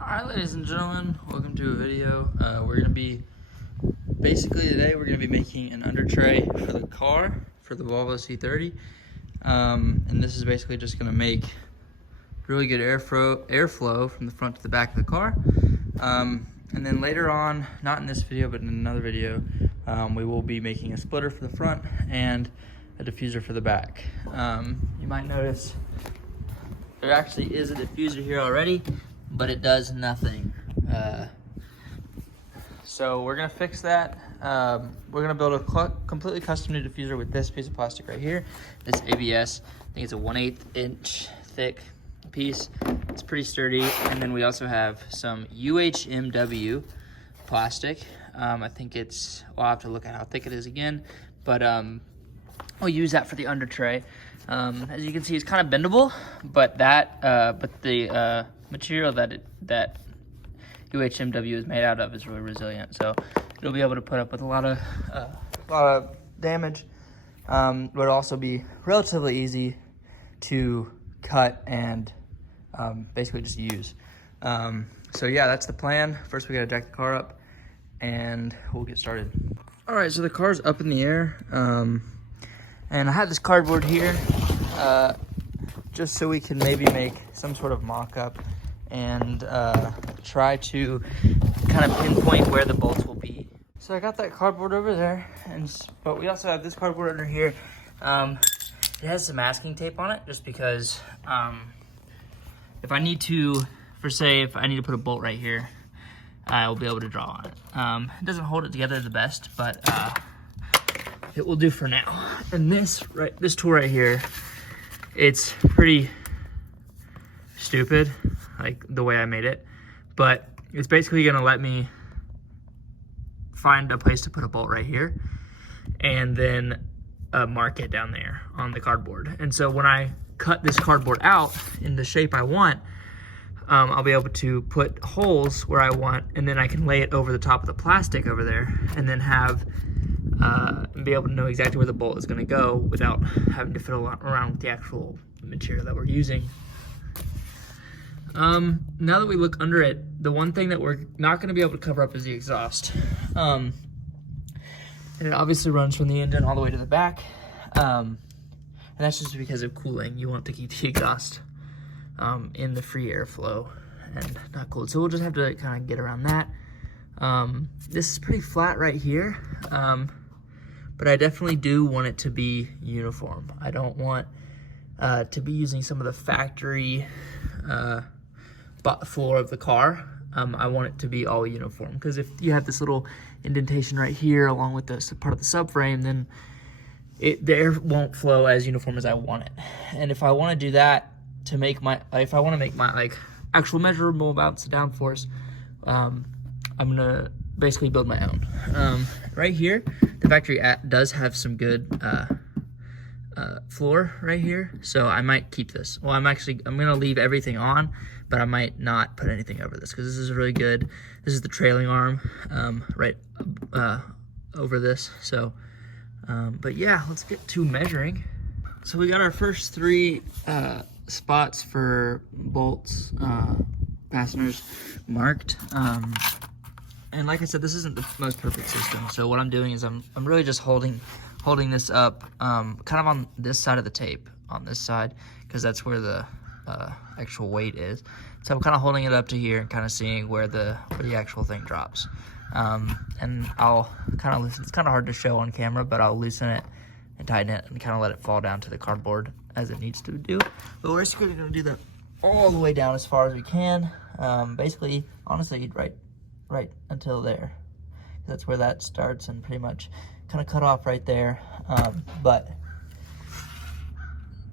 Alright, ladies and gentlemen, welcome to a video. We're going to be, today we're going to be making an under tray for the car, for the Volvo C30. And this is basically just going to make really good airflow from the front to the back of the car. And then later on, not in this video, but in another video, we will be making a splitter for the front and a diffuser for the back. You might notice there actually is a diffuser here already, but it does nothing. So we're gonna fix that. We're gonna build a completely custom new diffuser with this piece of plastic right here, this ABS. I think it's a 1/8 inch thick piece. It's pretty sturdy. And then we also have some UHMW plastic. I think it's, well, I'll have to look at how thick it is again, but we'll use that for the under tray. As you can see, it's kind of bendable, but the material that UHMW is made out of is really resilient, so it'll be able to put up with a lot of damage, but it'll also be relatively easy to cut and basically just use. So yeah, that's the plan. First, we gotta jack the car up, and we'll get started. All right, so the car's up in the air, and I have this cardboard here, just so we can maybe make some sort of mock-up and try to kind of pinpoint where the bolts will be. So I got that cardboard over there, but we also have this cardboard under here. It has some masking tape on it, just because if I need to, if I need to put a bolt right here, I'll be able to draw on it. It doesn't hold it together the best, but it will do for now. And this tool right here, it's pretty stupid, like the way I made it, but it's basically gonna let me find a place to put a bolt right here and then mark it down there on the cardboard. And so when I cut this cardboard out in the shape I want, I'll be able to put holes where I want, and then I can lay it over the top of the plastic over there, and then be able to know exactly where the bolt is going to go without having to fiddle around with the actual material that we're using. Now that we look under it, the one thing that we're not going to be able to cover up is the exhaust. And it obviously runs from the engine all the way to the back. And that's just because of cooling. You want to keep the exhaust in the free airflow and not cooled. So we'll just have to kind of get around that. This is pretty flat right here, but I definitely do want it to be uniform. I don't want to be using some of the factory floor of the car. I want it to be all uniform, because if you have this little indentation right here along with this part of the subframe, then the air won't flow as uniform as I want it. And if I want to do that to make if I want to make my like actual measurable amounts of downforce, I'm gonna basically build my own. Right here, the factory does have some good floor right here, so I might keep this. Well, I'm gonna leave everything on, but I might not put anything over this, because this is really good. This is the trailing arm right over this. So, but yeah, let's get to measuring. So we got our first 3 spots for bolts, fasteners marked. And like I said, this isn't the most perfect system. So what I'm doing is I'm really just holding this up kind of on this side of the tape, on this side, because that's where the actual weight is. So I'm kind of holding it up to here and kind of seeing where the actual thing drops. And I'll kind of loosen. It's kind of hard to show on camera, but I'll loosen it and tighten it and kind of let it fall down to the cardboard as it needs to do. But we're just going to do that all the way down as far as we can. Basically, honestly, right until there. That's where that starts, and pretty much kind of cut off right there. But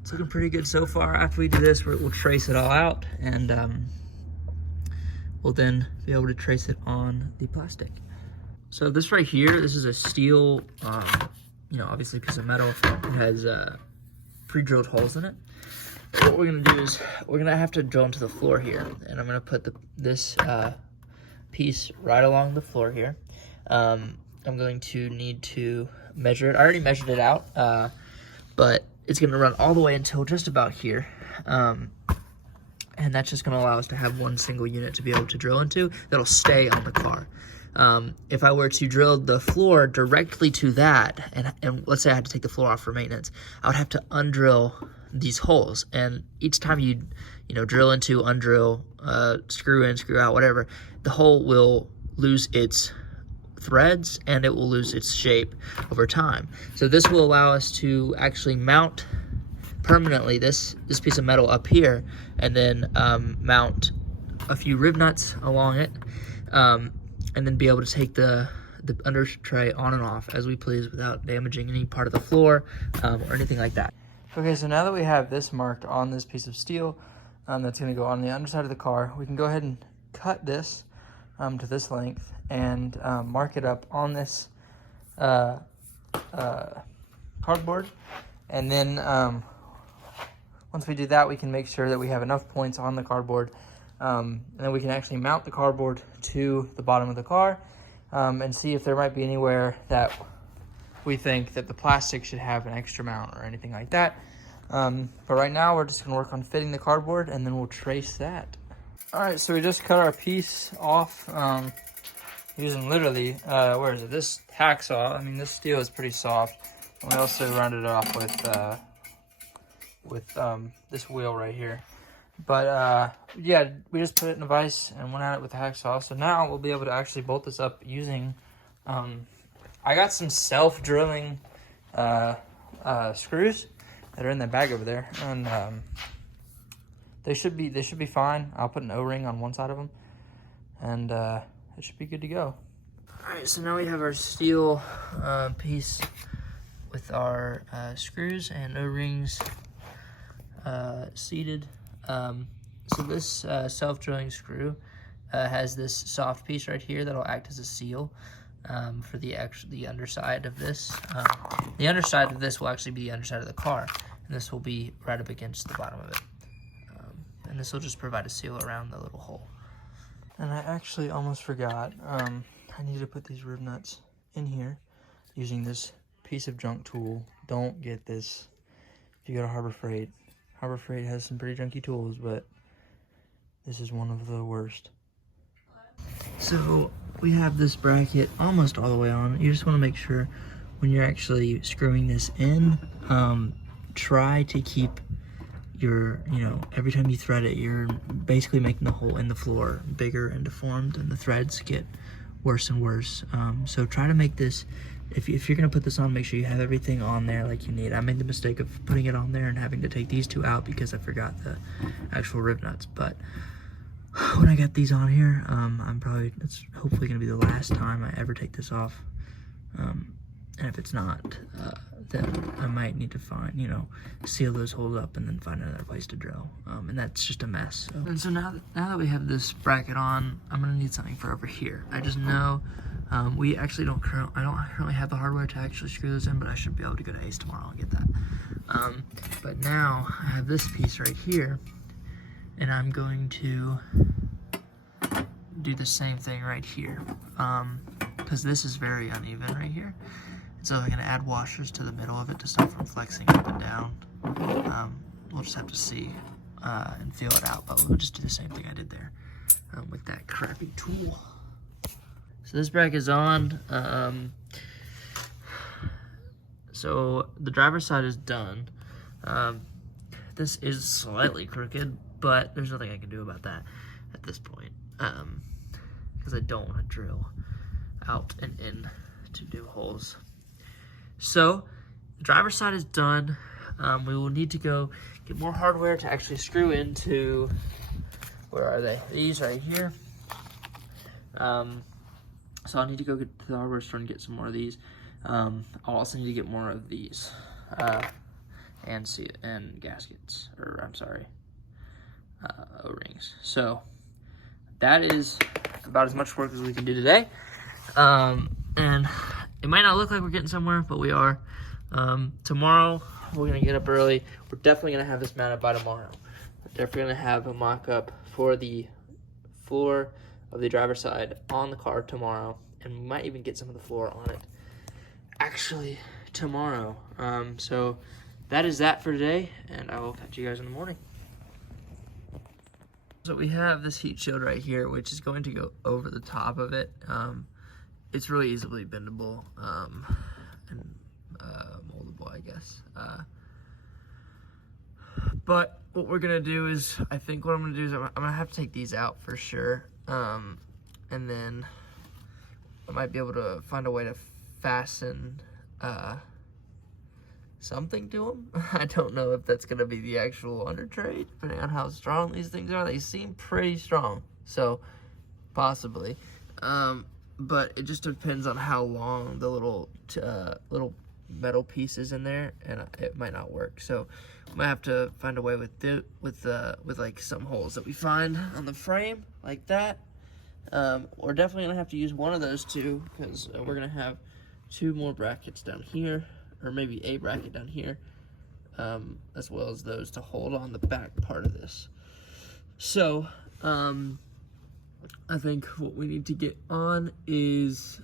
it's looking pretty good so far. After we do this, we'll trace it all out, and we'll then be able to trace it on the plastic. So this right here, this is a steel, obviously piece of metal. It has pre-drilled holes in it. What we're gonna do is we're gonna have to drill into the floor here, and I'm gonna put this piece right along the floor here. I'm going to need to measure it. I already measured it out, but it's gonna run all the way until just about here. and that's just going to allow us to have one single unit to be able to drill into that'll stay on the car. If I were to drill the floor directly to that, and let's say I had to take the floor off for maintenance, I would have to undrill these holes, and each time you drill into, undrill, screw in, screw out, whatever, the hole will lose its threads and it will lose its shape over time. So this will allow us to actually mount permanently this piece of metal up here, and then mount a few rib nuts along it, and then be able to take the under tray on and off as we please without damaging any part of the floor or anything like that. Okay, so now that we have this marked on this piece of steel that's going to go on the underside of the car, we can go ahead and cut this to this length and mark it up on this cardboard. And then once we do that, we can make sure that we have enough points on the cardboard, and then we can actually mount the cardboard to the bottom of the car and see if there might be anywhere that we think that the plastic should have an extra mount or anything like that. But right now we're just gonna work on fitting the cardboard, and then we'll trace that. All right, so we just cut our piece off using literally, where is it? This hacksaw. I mean, this steel is pretty soft. And we also rounded it off with this wheel right here. But yeah, we just put it in a vise and went at it with the hacksaw. So now we'll be able to actually bolt this up using, I got some self-drilling screws that are in that bag over there, and they should be fine. I'll put an O-ring on one side of them, and it should be good to go. All right, so now we have our steel piece with our screws and O-rings seated. So this self-drilling screw has this soft piece right here that'll act as a seal for the underside of this. The underside of this will actually be the underside of the car, and this will be right up against the bottom of it. And this will just provide a seal around the little hole. And I actually almost forgot, I need to put these rib nuts in here using this piece of junk tool. Don't get this if you go to Harbor Freight. Harbor Freight has some pretty junky tools, but this is one of the worst. So we have this bracket almost all the way on. You just want to make sure when you're actually screwing this in, try to keep your, every time you thread it, you're basically making the hole in the floor bigger and deformed, and the threads get worse and worse. So try to make this, if you're going to put this on, make sure you have everything on there like you need. I made the mistake of putting it on there and having to take these two out because I forgot the actual rib nuts. But when I get these on here, it's hopefully going to be the last time I ever take this off. And if it's not, then I might need to find, seal those holes up and then find another place to drill. And that's just a mess. And so now that we have this bracket on, I'm gonna need something for over here. I just know we actually don't currently have the hardware to actually screw those in, but I should be able to go to Ace tomorrow and get that. But now I have this piece right here, and I'm going to do the same thing right here, because this is very uneven right here. So I'm gonna add washers to the middle of it to stop from flexing up and down. We'll just have to see and feel it out, but we'll just do the same thing I did there with that crappy tool. So this bracket is on. So the driver's side is done. This is slightly crooked, but there's nothing I can do about that at this point, because I don't want to drill out and in to do holes. So the driver's side is done. We will need to go get more hardware to actually screw into, where are they? These right here. So I'll need to go get to the hardware store and get some more of these. I'll also need to get more of these and gaskets, or I'm sorry, O-rings. So that is about as much work as we can do today. And it might not look like we're getting somewhere, but we are. Tomorrow, we're gonna get up early. We're definitely gonna have this mounted by tomorrow. We're definitely gonna have a mock-up for the floor of the driver's side on the car tomorrow, and we might even get some of the floor on it actually tomorrow. So that is that for today, and I will catch you guys in the morning. So we have this heat shield right here, which is going to go over the top of it. It's really easily bendable and moldable, I guess. But what we're gonna do is, I think what I'm gonna do is I'm gonna have to take these out for sure. And then I might be able to find a way to fasten something to them. I don't know if that's gonna be the actual undertray, depending on how strong these things are. They seem pretty strong, so possibly. But it just depends on how long the little metal pieces in there, and it might not work. So we might have to find a way with like some holes that we find on the frame, like that. We're definitely gonna have to use one of those two, because we're gonna have 2 more brackets down here, or maybe a bracket down here, as well as those to hold on the back part of this. So I think what we need to get on is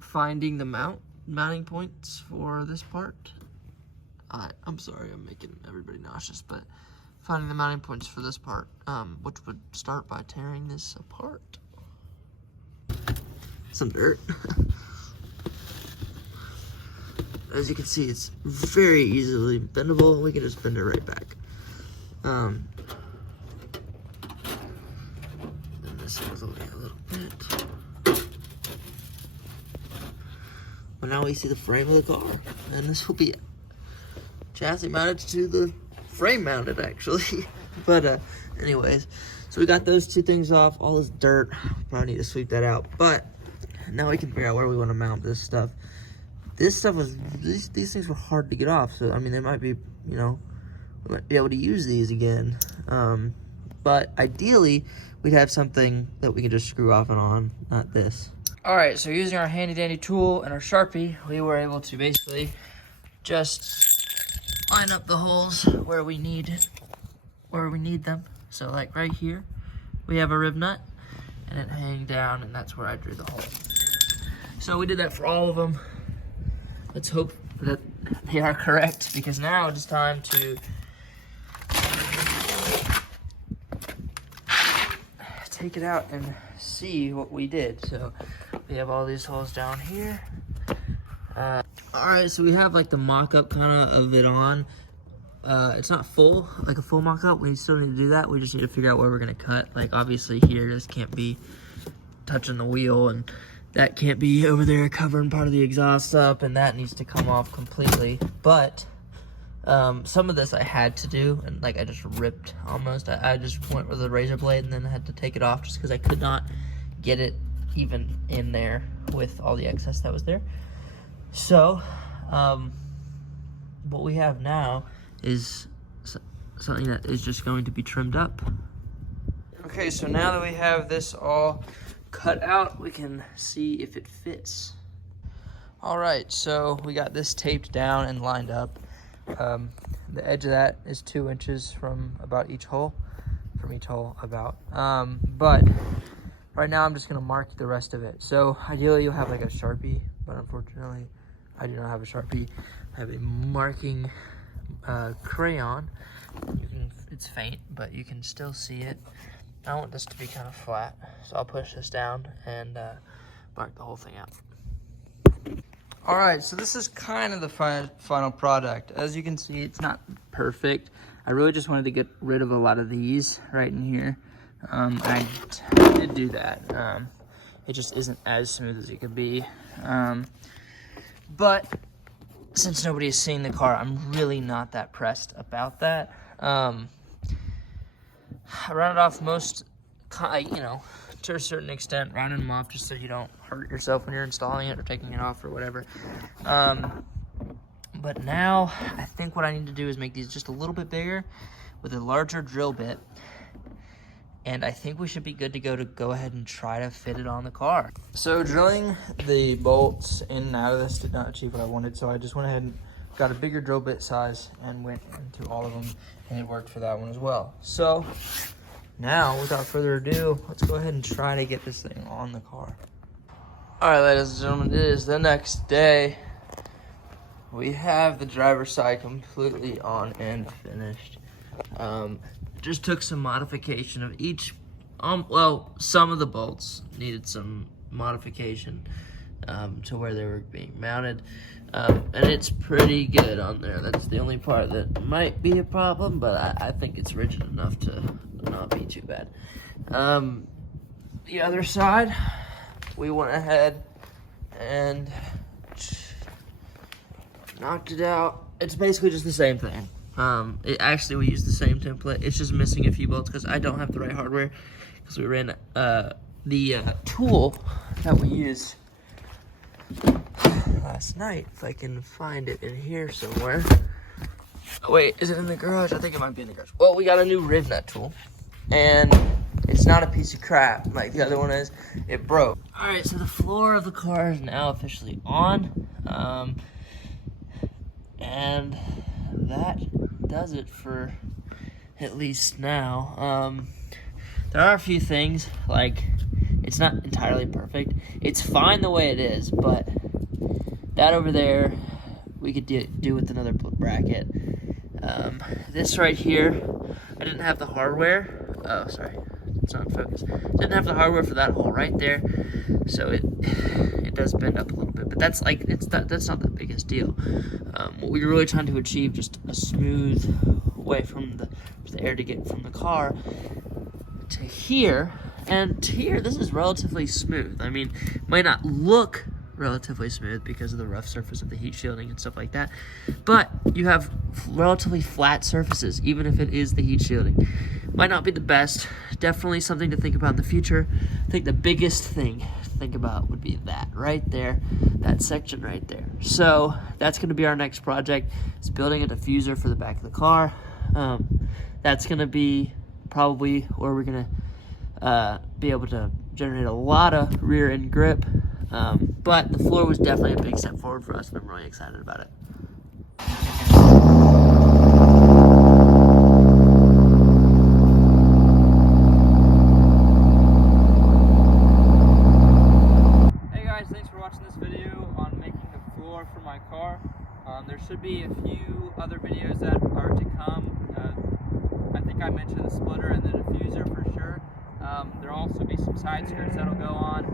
finding the mounting points for this part. I'm sorry, I'm making everybody nauseous, but finding the mounting points for this part, which would start by tearing this apart. Some dirt. As you can see, it's very easily bendable. We can just bend it right back. And this goes away a little bit. But now we see the frame of the car, and this will be chassis mounted to the frame mounted, actually. But anyways, so we got those 2 things off. All this dirt, probably need to sweep that out. But now we can figure out where we want to mount this stuff. This stuff was, these things were hard to get off, so I mean, they might be, you know, we might be able to use these again. But ideally, we'd have something that we can just screw off and on, not this. All right, so using our handy dandy tool and our Sharpie, we were able to basically just line up the holes where we need them. So like right here, we have a rib nut, and it hang down, and that's where I drew the hole. So we did that for all of them. Let's hope that they are correct, because now it's time to take it out and see what we did. So we have all these holes down here. All right, so we have like the mock-up kind of it on. It's not full, like a full mock-up. We still need to do that. We just need to figure out where we're gonna cut. Like obviously here, this can't be touching the wheel, and that can't be over there covering part of the exhaust up, and that needs to come off completely. But some of this I had to do, and like I just ripped almost. I just went with a razor blade and then had to take it off just because I could not get it even in there with all the excess that was there. So what we have now is something that is just going to be trimmed up. Okay, so now that we have this all cut out, we can see if it fits. All right, so we got this taped down and lined up. The edge of that is 2 inches from each hole about. But right now I'm just gonna mark the rest of it. So ideally you'll have like a Sharpie, but unfortunately I do not have a Sharpie. I have a marking crayon. It's faint, but you can still see it. I want this to be kind of flat, so I'll push this down and mark the whole thing out. All right, so this is kind of the final product. As you can see, it's not perfect. I really just wanted to get rid of a lot of these right in here. I did do that. It just isn't as smooth as it could be. But since nobody has seen the car, I'm really not that pressed about that. I rounded off most, you know, to a certain extent, rounding them off just so you don't hurt yourself when you're installing it or taking it off or whatever. But now I think what I need to do is make these just a little bit bigger with a larger drill bit. And I think we should be good to go ahead and try to fit it on the car. So drilling the bolts in and out of this did not achieve what I wanted, so I just went ahead and got a bigger drill bit size and went into all of them, and it worked for that one as well. So now, without further ado, let's go ahead and try to get this thing on the car. All right, ladies and gentlemen, it is the next day. We have the driver's side completely on and finished. just took some modification of each. Well, some of the bolts needed some modification to where they were being mounted, and it's pretty good on there. That's the only part that might be a problem, but I think it's rigid enough to not be too bad. The other side, we went ahead and knocked it out. It's basically just the same thing. We used the same template. It's just missing a few bolts because I don't have the right hardware, because we ran the tool that we used last night. If I can find it in here somewhere. Oh, wait, is it in the garage? I think it might be in the garage. Well, we got a new rib nut tool, and it's not a piece of crap like the other one is. It broke. All right, so the floor of the car is now officially on, and that does it for at least now. There are a few things, like it's not entirely perfect. It's fine the way it is, but that over there we could do with another bracket. This right here, I didn't have the hardware. Oh, sorry, it's not in focus. Didn't have the hardware for that hole right there, so it does bend up a little bit. But that's like that's not the biggest deal. What we were really trying to achieve, just a smooth way from the air to get from the car to here, and to here. This is relatively smooth. I mean, it might not look relatively smooth because of the rough surface of the heat shielding and stuff like that, but you have relatively flat surfaces, even if it is the heat shielding. Might not be the best. Definitely something to think about in the future. I think the biggest thing to think about would be that right there, that section right there. So that's going to be our next project. It's building a diffuser for the back of the car. That's going to be probably where we're going to be able to generate a lot of rear end grip. But the floor was definitely a big step forward for us, and I'm really excited about it. Hey guys, thanks for watching this video on making the floor for my car. There should be a few other videos that are to come. I think I mentioned the splitter and the diffuser for sure. There'll also be some side skirts that'll go on,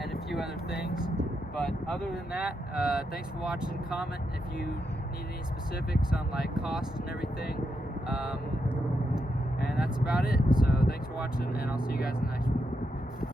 and a few other things. But other than that, thanks for watching. Comment if you need any specifics on like cost and everything. And that's about it. So thanks for watching, and I'll see you guys in the next one.